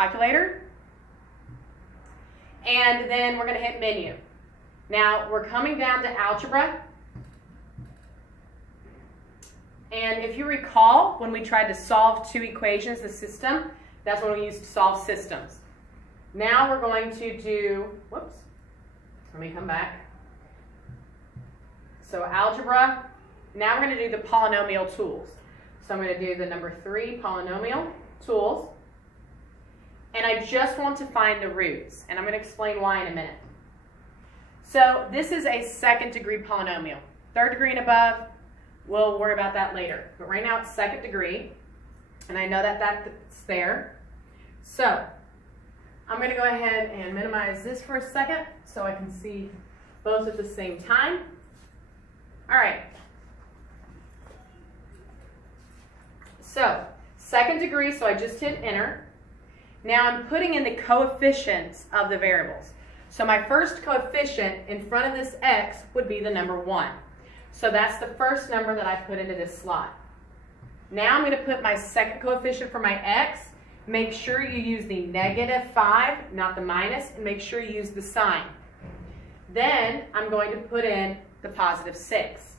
calculator, and then we're going to hit menu. Now we're coming down to algebra, and if you recall, when we tried to solve two equations, the system, that's when we used to solve systems. Now we're going to do, whoops, let me come back. So algebra, now we're going to do the polynomial tools. So I'm going to do the number 3 polynomial tools, and I just want to find the roots, and I'm going to explain why in a minute. So this is a second degree polynomial. Third degree and above, we'll worry about that later. But right now it's second degree, and I know that that's there. So I'm going to go ahead and minimize this for a second so I can see both at the same time. All right. So second degree, so I just hit enter. Now I'm putting in the coefficients of the variables. So my first coefficient in front of this x would be the number 1. So that's the first number that I put into this slot. Now I'm going to put my second coefficient for my x. Make sure you use the -5, not the minus, and make sure you use the sign. Then I'm going to put in the +6.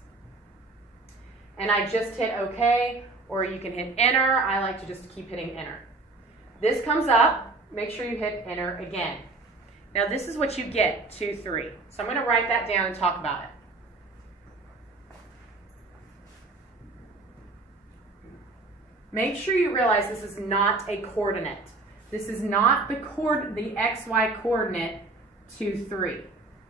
And I just hit OK, or you can hit enter. I like to just keep hitting enter. This comes up. Make sure you hit enter again. Now this is what you get, 2, 3. So I'm going to write that down and talk about it. Make sure you realize this is not a coordinate. This is not the xy coordinate 2, 3.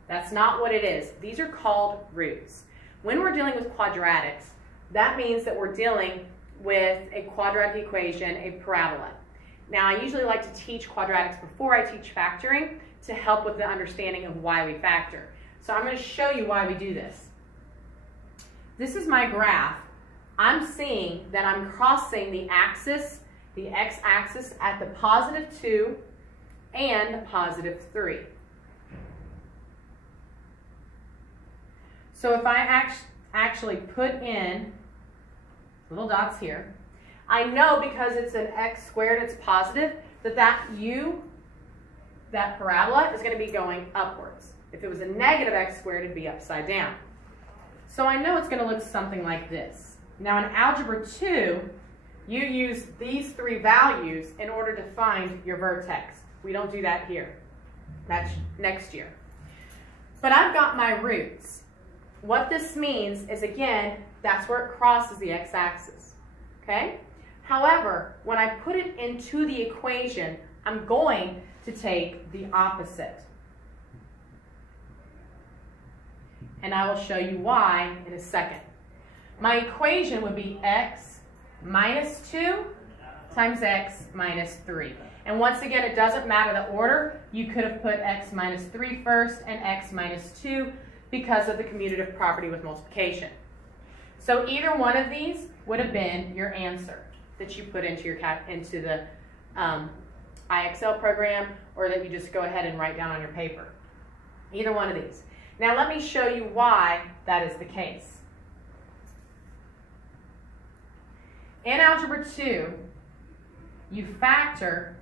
That's not what it is. These are called roots. When we're dealing with quadratics, that means that we're dealing with a quadratic equation, a parabola. Now I usually like to teach quadratics before I teach factoring to help with the understanding of why we factor. So I'm going to show you why we do this. This is my graph. I'm seeing that I'm crossing the axis, the x-axis, at the +2 and the +3. So if I actually put in little dots here, I know because it's an x squared, it's positive, that parabola is going to be going upwards. If it was a negative x squared, it'd be upside down. So I know it's going to look something like this. Now in Algebra 2, you use these 3 values in order to find your vertex. We don't do that here. That's next year. But I've got my roots. What this means is, again, that's where it crosses the x-axis. Okay? However, when I put it into the equation, I'm going to take the opposite. And I will show you why in a second. My equation would be x minus 2 times x minus 3. And once again, it doesn't matter the order. You could have put x minus 3 first and x minus 2 because of the commutative property with multiplication. So either one of these would have been your answer that you put into the IXL program, or that you just go ahead and write down on your paper. Either one of these. Now let me show you why that is the case. In Algebra 2, you factor,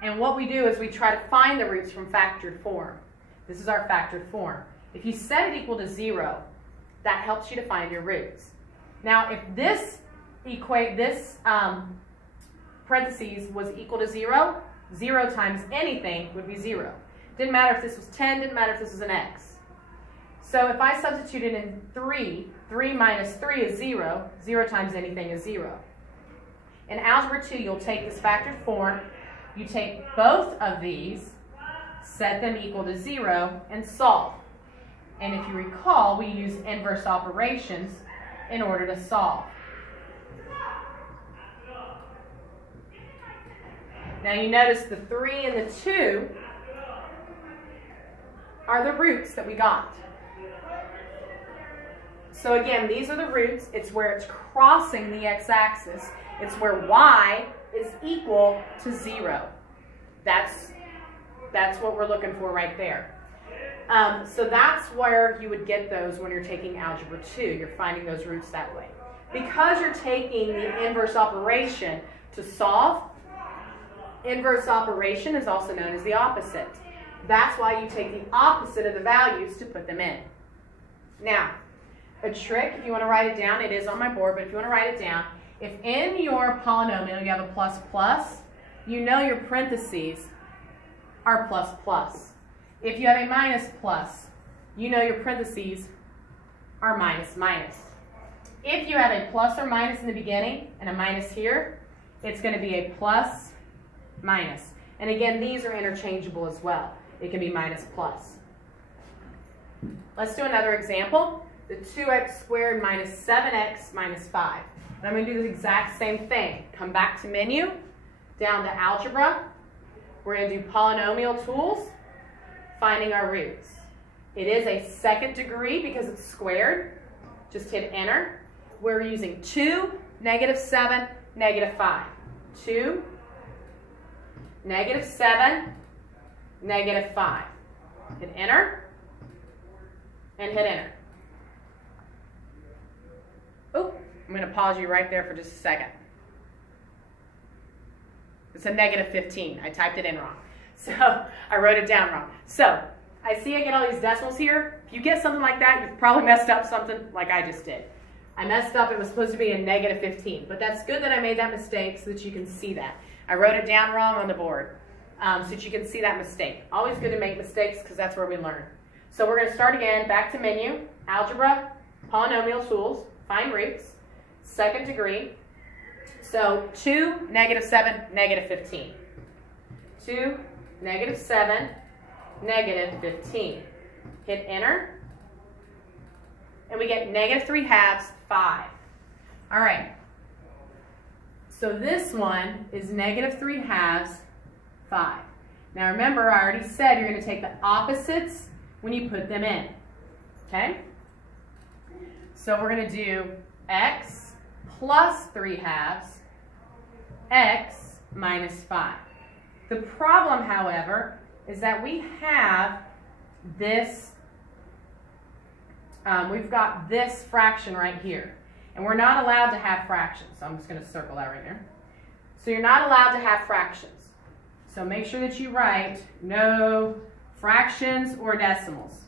and what we do is we try to find the roots from factored form. This is our factored form. If you set it equal to 0, that helps you to find your roots. Now, if this parentheses was equal to 0, 0 times anything would be 0. Didn't matter if this was 10, didn't matter if this was an x. So if I substituted in 3, 3 minus 3 is 0, 0 times anything is 0. In Algebra 2, you'll take this factored form, you take both of these, set them equal to 0, and solve. And if you recall, we use inverse operations in order to solve. Now you notice the 3 and the 2 are the roots that we got. So again, these are the roots. It's where it's crossing the x-axis. It's where y is equal to 0. That's what we're looking for right there. So that's where you would get those when you're taking Algebra 2. You're finding those roots that way. Because you're taking the inverse operation to solve, Inverse operation is also known as the opposite. That's why you take the opposite of the values to put them in. Now, a trick, if you want to write it down, it is on my board, but if you want to write it down, if in your polynomial you have a plus plus, you know your parentheses are plus plus. If you have a minus plus, you know your parentheses are minus minus. If you have a plus or minus in the beginning and a minus here, it's going to be a plus minus. And again, these are interchangeable as well. It can be minus plus. Let's do another example. The 2x squared minus 7x minus 5. And I'm going to do the exact same thing. Come back to menu, down to algebra. We're going to do polynomial tools, finding our roots. It is a second degree because it's squared. Just hit enter. We're using 2, -7, -5. 2, -7, -5. Hit enter and hit enter. Oh, I'm going to pause you right there for just a second. It's a -15. I typed it in wrong. So I wrote it down wrong. So I see I get all these decimals here. If you get something like that, you've probably messed up something like I just did. I messed up. It was supposed to be a -15. But that's good that I made that mistake so that you can see that. I wrote it down wrong on the board so that you can see that mistake. Always good to make mistakes because that's where we learn. So we're going to start again. Back to menu, algebra, polynomial tools, find roots, second degree. So 2, -7, -15. 2, -7, -15. Hit enter. And we get -3/2, 5. All right. So this one is -3/2, 5. Now remember, I already said you're going to take the opposites when you put them in. Okay? So we're going to do x plus 3/2, x minus 5. The problem, however, is that we have this, we've got this fraction right here. And we're not allowed to have fractions. So I'm just going to circle that right there. So you're not allowed to have fractions. So make sure that you write no fractions or decimals.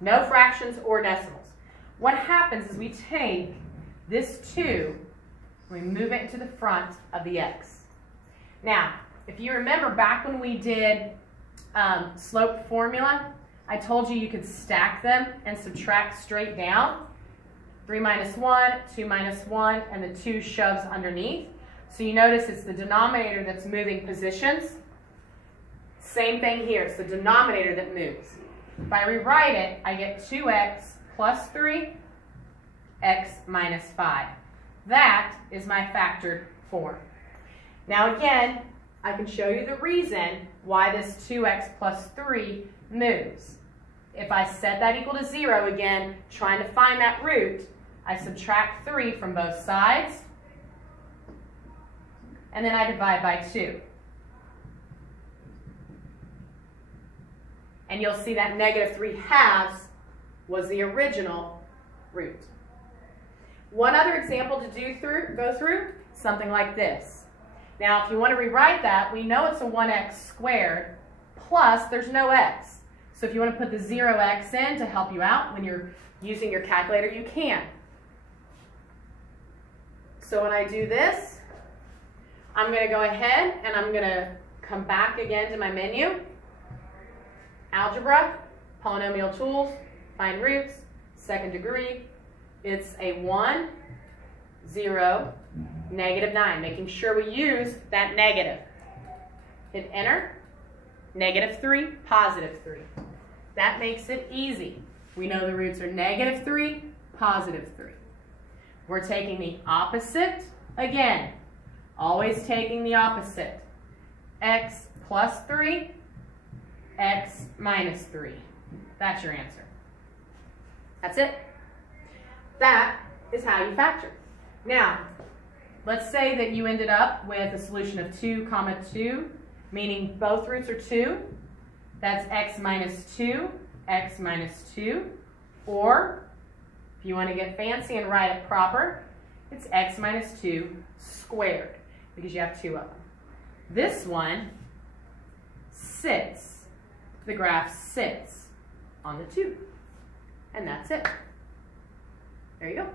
No fractions or decimals. What happens is we take this 2, we move it to the front of the x. Now, if you remember back when we did slope formula, I told you could stack them and subtract straight down. 3 minus 1, 2 minus 1, and the 2 shoves underneath. So you notice it's the denominator that's moving positions. Same thing here, it's the denominator that moves. If I rewrite it, I get 2x plus 3, x minus 5. That is my factored form. Now again, I can show you the reason why this 2x plus 3 moves. If I set that equal to 0 again, trying to find that root, I subtract 3 from both sides, and then I divide by 2. And you'll see that -3/2 was the original root. One other example to go through, something like this. Now, if you want to rewrite that, we know it's a 1x squared, plus there's no x. So if you want to put the 0x in to help you out when you're using your calculator, you can. So when I do this, I'm going to go ahead and I'm going to come back again to my menu. Algebra, polynomial tools, find roots, second degree. It's a 1, 0, -9, making sure we use that negative. Hit enter, -3, +3. That makes it easy. We know the roots are -3, +3. We're taking the opposite again. Always taking the opposite. X plus 3, x minus 3. That's your answer. That's it. That is how you factor. Now, let's say that you ended up with a solution of 2, 2, meaning both roots are 2. That's x minus 2, x minus 2. Or, if If you want to get fancy and write it proper, it's x minus 2 squared, because you have 2 of them. This one sits, the graph sits on the 2. And that's it. There you go.